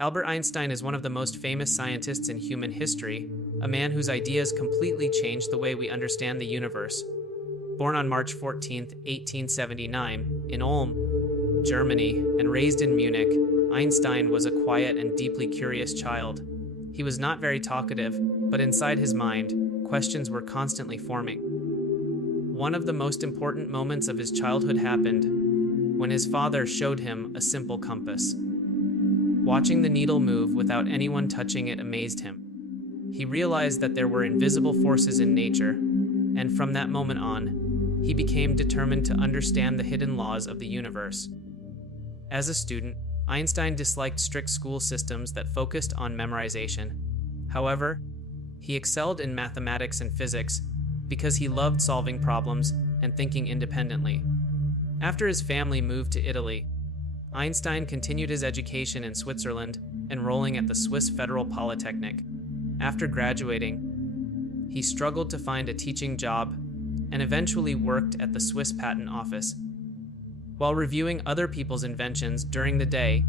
Albert Einstein is one of the most famous scientists in human history, a man whose ideas completely changed the way we understand the universe. Born on March 14, 1879, in Ulm, Germany, and raised in Munich, Einstein was a quiet and deeply curious child. He was not very talkative, but inside his mind, questions were constantly forming. One of the most important moments of his childhood happened when his father showed him a simple compass. Watching the needle move without anyone touching it amazed him. He realized that there were invisible forces in nature, and from that moment on, he became determined to understand the hidden laws of the universe. As a student, Einstein disliked strict school systems that focused on memorization. However, he excelled in mathematics and physics because he loved solving problems and thinking independently. After his family moved to Italy, Einstein continued his education in Switzerland, enrolling at the Swiss Federal Polytechnic. After graduating, he struggled to find a teaching job and eventually worked at the Swiss Patent Office. While reviewing other people's inventions during the day,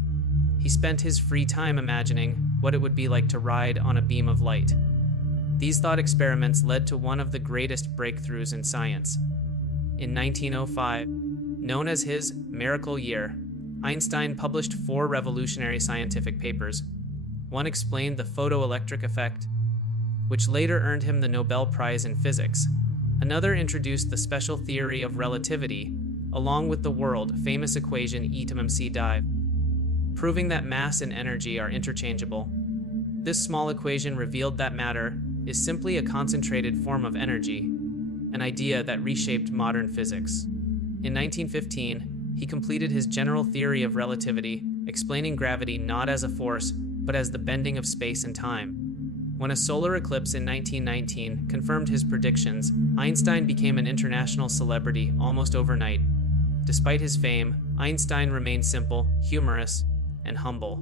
he spent his free time imagining what it would be like to ride on a beam of light. These thought experiments led to one of the greatest breakthroughs in science. In 1905, known as his miracle year, Einstein published 4 revolutionary scientific papers. One explained the photoelectric effect, which later earned him the Nobel Prize in Physics. Another introduced the special theory of relativity, along with the world-famous equation E to mc div, proving that mass and energy are interchangeable. This small equation revealed that matter is simply a concentrated form of energy, an idea that reshaped modern physics. In 1915, he completed his general theory of relativity, explaining gravity not as a force, but as the bending of space and time. When a solar eclipse in 1919 confirmed his predictions, Einstein became an international celebrity almost overnight. Despite his fame, Einstein remained simple, humorous, and humble.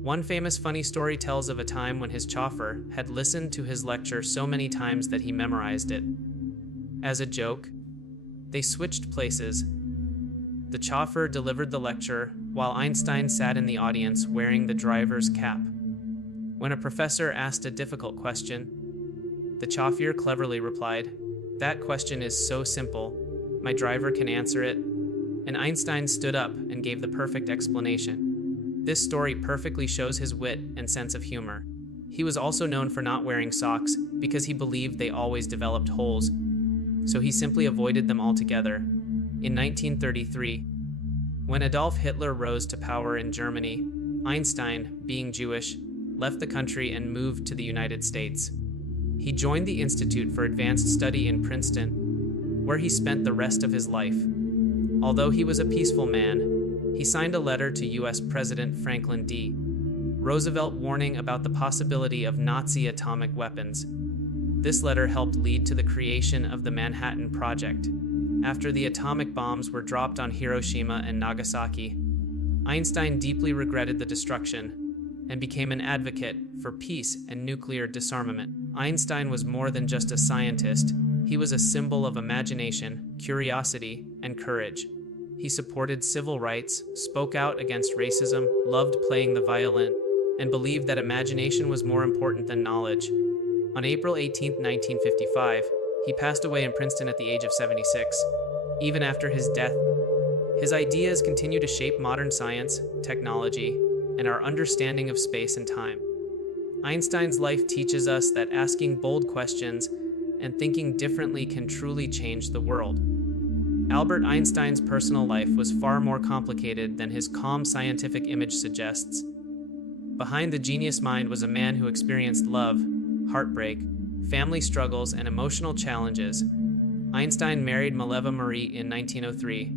One famous funny story tells of a time when his chauffeur had listened to his lecture so many times that he memorized it. As a joke, they switched places. The chauffeur delivered the lecture, while Einstein sat in the audience wearing the driver's cap. When a professor asked a difficult question, the chauffeur cleverly replied, "That question is so simple, my driver can answer it," and Einstein stood up and gave the perfect explanation. This story perfectly shows his wit and sense of humor. He was also known for not wearing socks because he believed they always developed holes, so he simply avoided them altogether. In 1933, when Adolf Hitler rose to power in Germany, Einstein, being Jewish, left the country and moved to the United States. He joined the Institute for Advanced Study in Princeton, where he spent the rest of his life. Although he was a peaceful man, he signed a letter to U.S. President Franklin D. Roosevelt warning about the possibility of Nazi atomic weapons. This letter helped lead to the creation of the Manhattan Project. After the atomic bombs were dropped on Hiroshima and Nagasaki, Einstein deeply regretted the destruction and became an advocate for peace and nuclear disarmament. Einstein was more than just a scientist. He was a symbol of imagination, curiosity, and courage. He supported civil rights, spoke out against racism, loved playing the violin, and believed that imagination was more important than knowledge. On April 18, 1955, he passed away in Princeton at the age of 76. Even after his death, his ideas continue to shape modern science, technology, and our understanding of space and time. Einstein's life teaches us that asking bold questions and thinking differently can truly change the world. Albert Einstein's personal life was far more complicated than his calm scientific image suggests. Behind the genius mind was a man who experienced love, heartbreak, family struggles, and emotional challenges. Einstein married Mileva in 1903.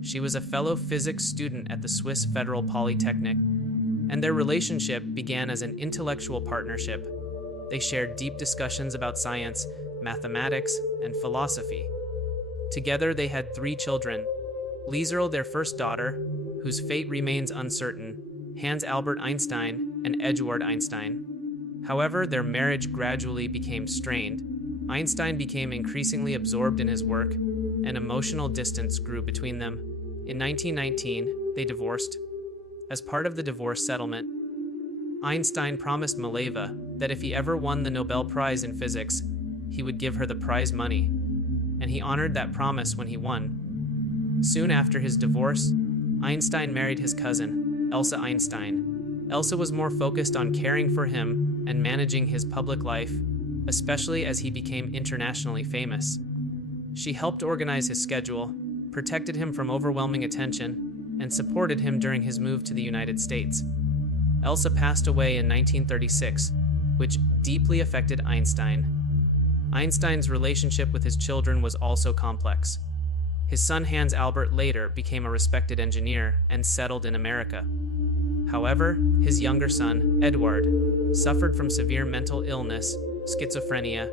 She was a fellow physics student at the Swiss Federal Polytechnic, and their relationship began as an intellectual partnership. They shared deep discussions about science, mathematics, and philosophy. Together, they had 3 children: Liesel, their first daughter, whose fate remains uncertain, Hans Albert Einstein, and Eduard Einstein. However, their marriage gradually became strained. Einstein became increasingly absorbed in his work, and emotional distance grew between them. In 1919, they divorced. As part of the divorce settlement, Einstein promised Mileva that if he ever won the Nobel Prize in physics, he would give her the prize money, and he honored that promise when he won. Soon after his divorce, Einstein married his cousin, Elsa Einstein. Elsa was more focused on caring for him and managing his public life, especially as he became internationally famous. She helped organize his schedule, protected him from overwhelming attention, and supported him during his move to the United States. Elsa passed away in 1936, which deeply affected Einstein. Einstein's relationship with his children was also complex. His son Hans Albert later became a respected engineer and settled in America. However, his younger son, Edward, suffered from severe mental illness, schizophrenia,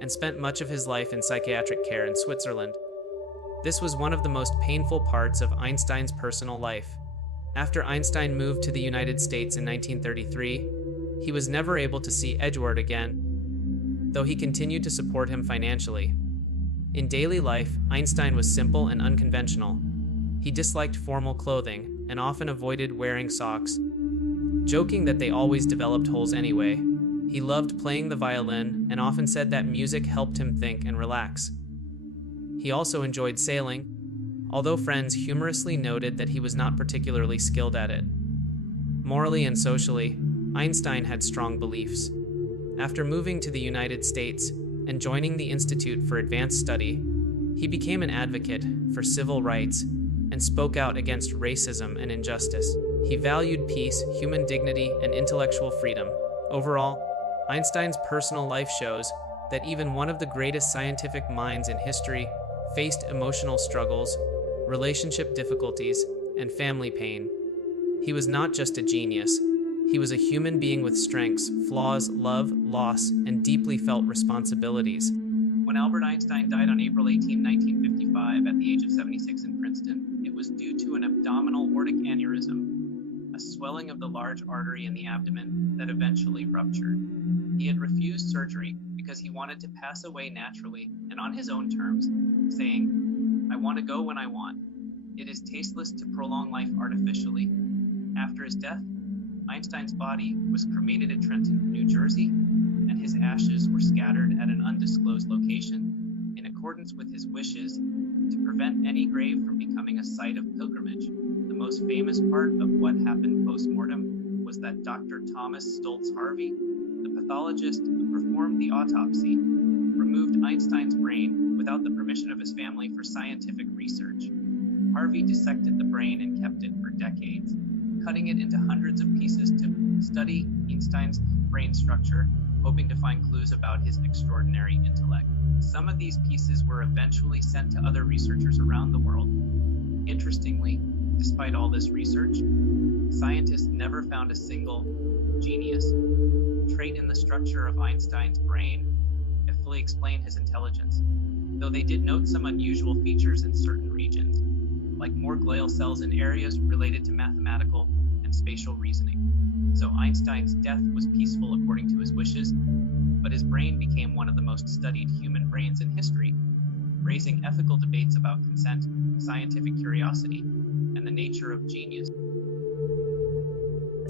and spent much of his life in psychiatric care in Switzerland. This was one of the most painful parts of Einstein's personal life. After Einstein moved to the United States in 1933, he was never able to see Edward again, though he continued to support him financially. In daily life, Einstein was simple and unconventional. He disliked formal clothing and often avoided wearing socks, joking that they always developed holes anyway. He loved playing the violin and often said that music helped him think and relax. He also enjoyed sailing, although friends humorously noted that he was not particularly skilled at it. Morally and socially, Einstein had strong beliefs. After moving to the United States and joining the Institute for Advanced Study, he became an advocate for civil rights and spoke out against racism and injustice. He valued peace, human dignity, and intellectual freedom. Overall, Einstein's personal life shows that even one of the greatest scientific minds in history faced emotional struggles, relationship difficulties, and family pain. He was not just a genius. He was a human being with strengths, flaws, love, loss, and deeply felt responsibilities. When Albert Einstein died on April 18, 1955, at the age of 76 in Princeton, it was due to an abdominal aortic aneurysm, a swelling of the large artery in the abdomen that eventually ruptured. He had refused surgery because he wanted to pass away naturally and on his own terms, saying, "I want to go when I want. It is tasteless to prolong life artificially." After his death, Einstein's body was cremated at Trenton, New Jersey, and his ashes were scattered at an undisclosed location in accordance with his wishes to prevent any grave from becoming a site of pilgrimage. The most famous part of what happened post-mortem was that Dr. Thomas Stultz Harvey, the pathologist who performed the autopsy, removed Einstein's brain without the permission of his family for scientific research. Harvey dissected the brain and kept it for decades, cutting it into hundreds of pieces to study Einstein's brain structure, hoping to find clues about his extraordinary intellect. Some of these pieces were eventually sent to other researchers around the world. Interestingly, despite all this research, scientists never found a single genius trait in the structure of Einstein's brain that fully explained his intelligence, though they did note some unusual features in certain regions, like more glial cells in areas related to mathematical and spatial reasoning. So Einstein's death was peaceful according to his wishes, but his brain became one of the most studied human brains in history, raising ethical debates about consent, scientific curiosity, and the nature of genius.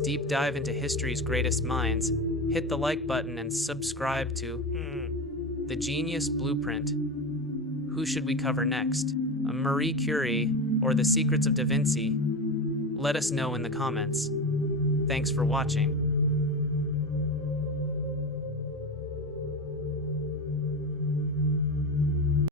Deep dive into history's greatest minds. Hit the like button and subscribe to The Genius Blueprint. Who should we cover next? Marie Curie or The Secrets of Da Vinci? Let us know in the comments. Thanks for watching.